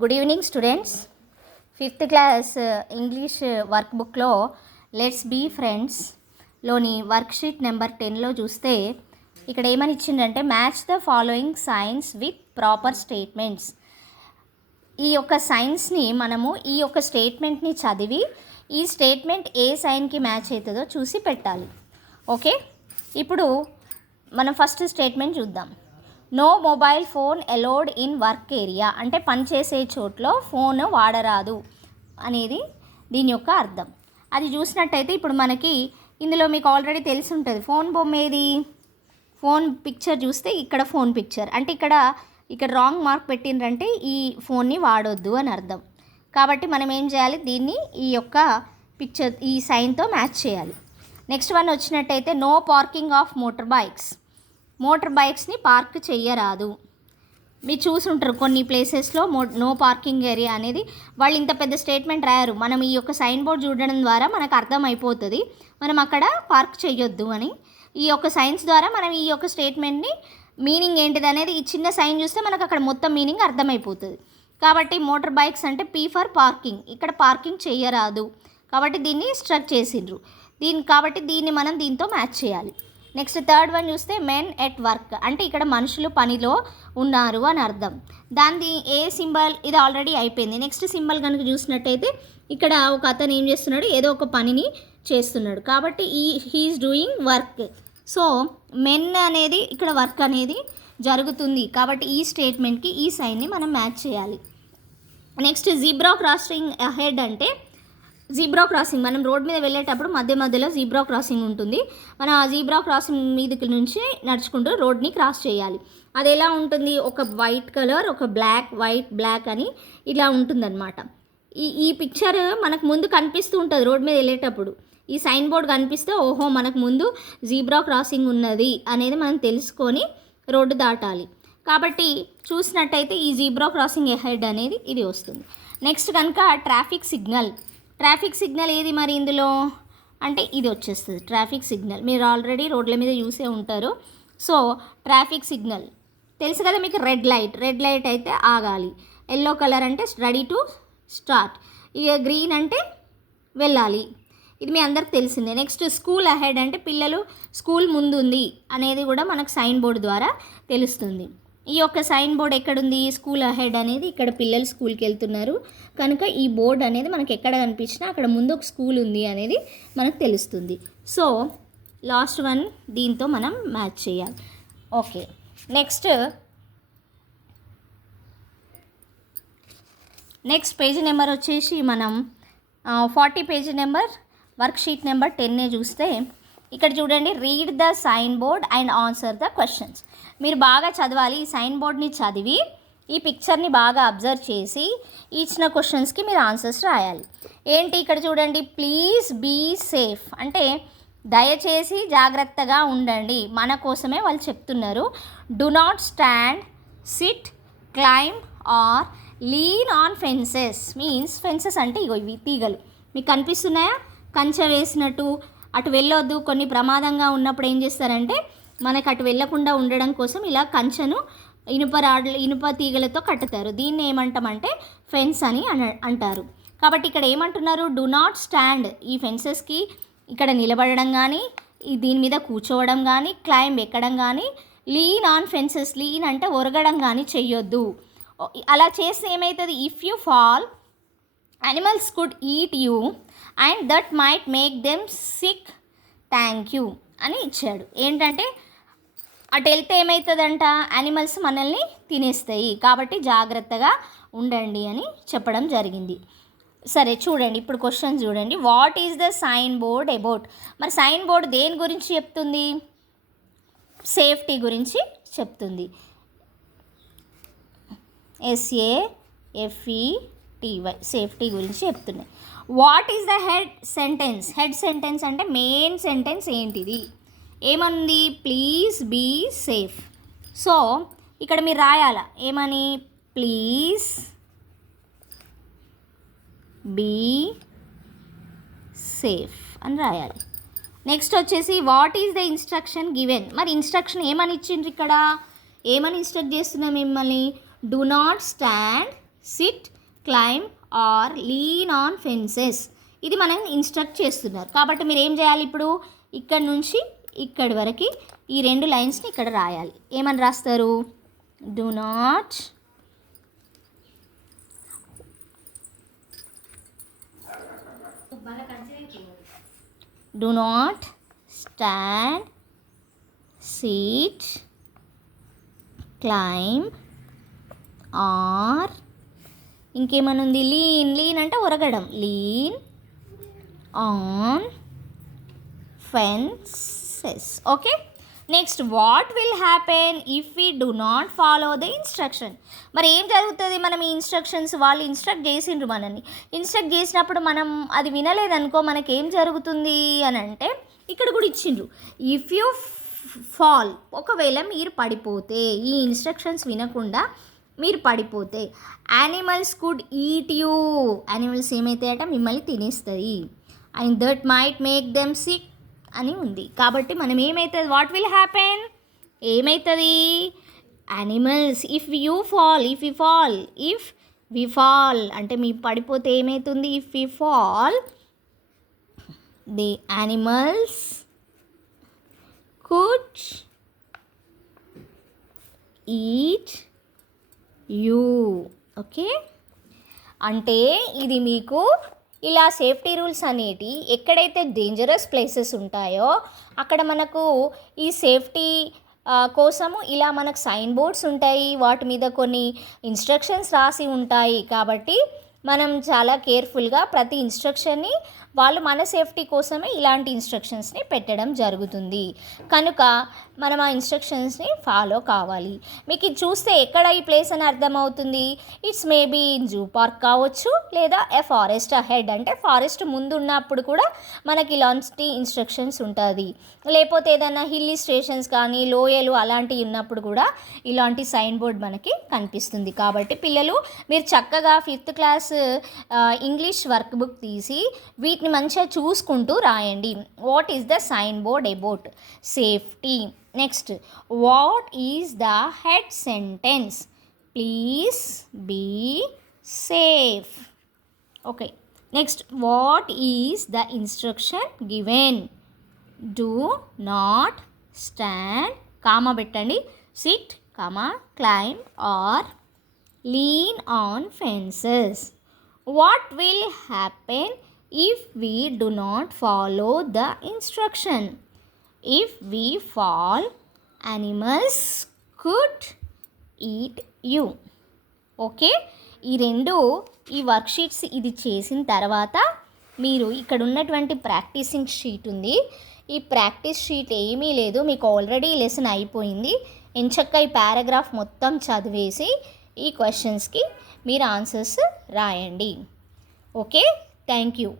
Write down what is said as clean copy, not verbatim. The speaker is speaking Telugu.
Good evening students. 5th class English వర్క్బుక్లో లెట్స్ బీ ఫ్రెండ్స్లోని వర్క్షీట్ నెంబర్ 10లో చూస్తే ఇక్కడ ఏమని ఇచ్చిందంటే match the following signs with proper statements. ఈ యొక్క సైన్స్ని మనము ఈ యొక్క స్టేట్మెంట్ని చదివి ఈ స్టేట్మెంట్ ఏ సైన్కి మ్యాచ్ అవుతుందో చూసి పెట్టాలి. ఓకే, ఇప్పుడు మనం ఫస్ట్ స్టేట్మెంట్ చూద్దాం. No mobile phone allowed in work area అంటే పనిచేసే చోట్లో ఫోన్ వాడరాదు అనేది దీని యొక్క అర్థం. అది చూసినట్టయితే ఇప్పుడు మనకి ఇందులో మీకు ఆల్రెడీ తెలిసి ఉంటుంది. ఫోన్ బొమ్మ ఏది, ఫోన్ పిక్చర్ చూస్తే ఇక్కడ ఫోన్ పిక్చర్ అంటే ఇక్కడ రాంగ్ మార్క్ పెట్టిండ్రంటే ఈ ఫోన్ని వాడొద్దు అని అర్థం. కాబట్టి మనం ఏం చేయాలి, దీన్ని ఈ యొక్క పిక్చర్ ఈ సైన్తో మ్యాచ్ చేయాలి. నెక్స్ట్ వన్ వచ్చినట్టయితే నో పార్కింగ్ ఆఫ్ మోటార్ బైక్స్ని పార్క్ చేయరాదు. మీరు చూసుంటారు కొన్ని ప్లేసెస్లో నో పార్కింగ్ ఏరియా అనేది వాళ్ళు ఇంత పెద్ద స్టేట్మెంట్ రాయారు. మనం ఈ యొక్క సైన్ బోర్డ్ చూడడం ద్వారా మనకు అర్థమైపోతుంది మనం అక్కడ పార్క్ చేయొద్దు అని. ఈ యొక్క సైన్స్ ద్వారా మనం ఈ యొక్క స్టేట్మెంట్ని మీనింగ్ ఏంటిది అనేది ఈ చిన్న సైన్ చూస్తే మనకు అక్కడ మొత్తం మీనింగ్ అర్థమైపోతుంది. కాబట్టి మోటార్ బైక్స్ అంటే పీ ఫర్ పార్కింగ్, ఇక్కడ పార్కింగ్ చేయరాదు కాబట్టి దీన్ని స్ట్రక్ చేసిండ్రు. కాబట్టి దీన్ని మనం దీంతో మ్యాచ్ చేయాలి. నెక్స్ట్ థర్డ్ వన్ చూస్తే మెన్ ఎట్ వర్క్ అంటే ఇక్కడ మనుషులు పనిలో ఉన్నారు అని అర్థం. దాని ఏ సింబల్ ఇది ఆల్రెడీ అయిపోయింది. నెక్స్ట్ సింబల్ కనుక చూసినట్టయితే ఇక్కడ ఒక అతను ఏం చేస్తున్నాడు, ఏదో ఒక పనిని చేస్తున్నాడు కాబట్టి he is doing work. So men అనేది ఇక్కడ వర్క్ అనేది జరుగుతుంది కాబట్టి ఈ స్టేట్మెంట్కి ఈ సైన్ని మనం మ్యాచ్ చేయాలి. నెక్స్ట్ జీబ్రా క్రాసింగ్ అహెడ్ అంటే జీబ్రా క్రాసింగ్ మనం రోడ్ మీద వెళ్ళేటప్పుడు మధ్యలో జీబ్రా క్రాసింగ్ ఉంటుంది. మనం ఆ జీబ్రా క్రాసింగ్ మీదకి నుంచి నడుచుకుంటూ రోడ్ని క్రాస్ చేయాలి. అది ఎలా ఉంటుంది, ఒక వైట్ కలర్ ఒక వైట్ బ్లాక్ అని ఇలా ఉంటుందన్నమాట. ఈ పిక్చర్ మనకు ముందు కనిపిస్తూ ఉంటుంది రోడ్ మీద వెళ్ళేటప్పుడు. ఈ సైన్ బోర్డ్ కనిపిస్తే ఓహో మనకు ముందు జీబ్రా క్రాసింగ్ ఉన్నది అనేది మనం తెలుసుకొని రోడ్డు దాటాలి. కాబట్టి చూసినట్టయితే ఈ జీబ్రా క్రాసింగ్ అహెడ్ అనేది ఇది వస్తుంది. నెక్స్ట్ కనుక ట్రాఫిక్ సిగ్నల్ ఏది మరి ఇందులో అంటే ఇది వచ్చేస్తుంది ట్రాఫిక్ సిగ్నల్. మీరు ఆల్రెడీ రోడ్ల మీద చూసే ఉంటారు. సో ట్రాఫిక్ సిగ్నల్ తెలుసు కదా మీకు, రెడ్ లైట్ అయితే ఆగాలి, ఎల్లో కలర్ అంటే రెడీ టు స్టార్ట్, ఇక గ్రీన్ అంటే వెళ్ళాలి. ఇది మీ అందరికి తెలిసిందే. నెక్స్ట్ స్కూల్ అహెడ్ అంటే పిల్లలు స్కూల్ ముందుంది అనేది కూడా మనకు సైన్ బోర్డు ద్వారా తెలుస్తుంది. ఈ యొక్క సైన్ బోర్డ్ ఎక్కడుంది, స్కూల్ అహెడ్ అనేది ఇక్కడ పిల్లలు స్కూల్కి వెళ్తున్నారు కనుక ఈ బోర్డు అనేది మనకు ఎక్కడ కనిపించినా అక్కడ ముందు ఒక స్కూల్ ఉంది అనేది మనకు తెలుస్తుంది. సో లాస్ట్ వన్ దీంతో మనం మ్యాచ్ చేయాలి. ఓకే, నెక్స్ట్ పేజీ నెంబర్ వచ్చేసి మనం 40 పేజీ నెంబర్ వర్క్షీట్ నెంబర్ 10 చూస్తే ఇక్కడ చూడండి, read the sign board and answer the questions. మీరు బాగా చదవాలి. ఈ సైన్ బోర్డ్ని చదివి ఈ పిక్చర్ని బాగా అబ్జర్వ్ చేసి ఇచ్చిన క్వశ్చన్స్కి మీరు ఆన్సర్స్ రాయాలి. ఏంటి ఇక్కడ చూడండి, ప్లీజ్ బీ సేఫ్ అంటే దయచేసి జాగ్రత్తగా ఉండండి, మన కోసమే వాళ్ళు చెప్తున్నారు. Do not stand, sit, climb or lean on fences means fences అంటే ఇవి తీగలు మీకు కనిపిస్తున్నాయా, కంచె వేసినట్టు అటు వెళ్ళొద్దు. కొన్ని ప్రమాదంగా ఉన్నప్పుడు ఏం చేస్తారంటే మనకు అటు వెళ్ళకుండా ఉండడం కోసం ఇలా కంచెను ఇనుప తీగలతో కట్టుతారు. దీన్ని ఏమంటామంటే ఫెన్స్ అని అంటారు. కాబట్టి ఇక్కడ ఏమంటున్నారు, డు నాట్ స్టాండ్ ఈ ఫెన్సెస్కి ఇక్కడ నిలబడడం కానీ దీని మీద కూర్చోవడం కానీ క్లైంబ్ ఎక్కడం కానీ, లీన్ ఆన్ ఫెన్సెస్ లీన్ అంటే ఒరగడం కానీ చెయ్యొద్దు. అలా చేస్తే ఏమవుతుంది, if you fall animals could eat you and that might make them sick, thank you అని ఇచ్చాడు. ఏంటంటే అటు వెళ్తే ఏమవుతుందంట, యానిమల్స్ మనల్ని తినేస్తాయి కాబట్టి జాగ్రత్తగా ఉండండి అని చెప్పడం జరిగింది. సరే చూడండి ఇప్పుడు క్వశ్చన్ చూడండి. What is the sign board about? మరి సైన్ బోర్డ్ దేని గురించి చెప్తుంది, సేఫ్టీ గురించి చెప్తుంది. SAFETY సేఫ్టీ గురించి చెప్తున్నాయి. What is the head sentence అంటే మెయిన్ సెంటెన్స్ ఏంటిది, ఏమనుంది, ప్లీజ్ బీ సేఫ్. సో ఇక్కడ మీరు రాయాల ఏమని, ప్లీజ్ బీ సేఫ్ అని రాయాలి. నెక్స్ట్ వచ్చేసి what is the instruction given. మరి ఇన్స్ట్రక్షన్ ఏమని ఇచ్చిండ్రు, ఇక్కడ ఏమని ఇన్స్ట్రక్ట్ చేస్తున్నాం మిమ్మల్ని, do not stand, sit, climb or lean on fences. ఇది మనం ఇన్స్ట్రక్ట్ చేస్తున్నారు కాబట్టి మీరు ఏం చేయాలి, ఇప్పుడు ఇక్కడ నుంచి ఇక్కడి వరకు ఈ 2 లైన్స్ని ఇక్కడ రాయాలి. ఏమని రాస్తారు? Do not stand, sit, climb or, ఇంకేమనుంది, లీన్ అంటే ఒరగడం, lean on fences. Okay, next what will happen if we do not follow the instruction. మరి ఏం జరుగుతుంది, మనం ఈ ఇన్స్ట్రక్షన్స్ వాళ్ళు ఇన్స్ట్రక్ట్ చేసిండ్రు మనల్ని, ఇన్స్ట్రక్ట్ చేసినప్పుడు మనం అది వినలేదనుకో మనకేం జరుగుతుంది అని అంటే ఇక్కడ కూడా ఇచ్చిండ్రు, ఇఫ్ యూ ఫాల్, ఒకవేళ మీరు పడిపోతే, ఈ ఇన్స్ట్రక్షన్స్ వినకుండా మీరు పడిపోతే, animals could eat you, animals ఏమైతే అంటే మిమ్మల్ని తినేస్తుంది, and that might make them sick అని ఉంది. కాబట్టి మనం ఏమవుతుంది, వాట్ విల్ హ్యాపెన్, ఏమవుతుంది, యానిమల్స్, ఇఫ్ వి ఫాల్ అంటే మీ పడిపోతే ఏమవుతుంది, if we fall the animals could eat you. Okay, అంటే ఇది మీకు ఇలా సేఫ్టీ రూల్స్ అనేటి ఎక్కడైతే డేంజరస్ ప్లేసెస్ ఉంటాయో అక్కడ మనకు ఈ సేఫ్టీ కోసము ఇలా మనకు సైన్ బోర్డ్స్ ఉంటాయి, వాటి మీద కొన్ని ఇన్స్ట్రక్షన్స్ రాసి ఉంటాయి. కాబట్టి మనం చాలా కేర్ఫుల్గా ప్రతి ఇన్స్ట్రక్షన్ని వాళ్ళు మన సేఫ్టీ కోసమే ఇలాంటి ఇన్స్ట్రక్షన్స్ని పెట్టడం జరుగుతుంది. కనుక మనం ఆ ఇన్స్ట్రక్షన్స్ని ఫాలో కావాలి. మీకు ఇది చూస్తే ఎక్కడ ఈ ప్లేస్ అని అర్థమవుతుంది, it's maybe in zoo park కావచ్చు, లేదా ఏ ఫారెస్ట్ అహెడ్ అంటే ఫారెస్ట్ ముందు ఉన్నప్పుడు కూడా మనకి ఇలాంటి ఇన్స్ట్రక్షన్స్ ఉంటుంది. లేకపోతే ఏదైనా హిల్లీ స్టేషన్స్ కానీ లోయలు అలాంటివి ఉన్నప్పుడు కూడా ఇలాంటి సైన్ బోర్డ్ మనకి కనిపిస్తుంది. కాబట్టి పిల్లలు మీరు చక్కగా 5th class English work book తీసి వీటిని మంచిగా చూసుకుంటూ రాయండి. What is the sign board about safety. Next, what is the head sentence, please be safe. Okay, next, what is the instruction given, do not stand, comma పెట్టండి, sit, comma, climb or lean on fences. What will happen if we do not follow the instruction? If we fall, animals could eat you. Okay, ఈ వర్క్షీట్స్ ఇది చేసిన తర్వాత మీరు ఇక్కడ ఉన్నటువంటి ప్రాక్టీసింగ్ షీట్ ఉంది. ఈ ప్రాక్టీస్ షీట్ ఏమీ లేదు, మీకు ఆల్రెడీ లెసన్ అయిపోయింది. ఎంచక్కా ఈ పారాగ్రాఫ్ మొత్తం చదివేసి ఈ క్వశ్చన్స్కి మీరు ఆన్సర్స్ రాయండి. Okay, thank you.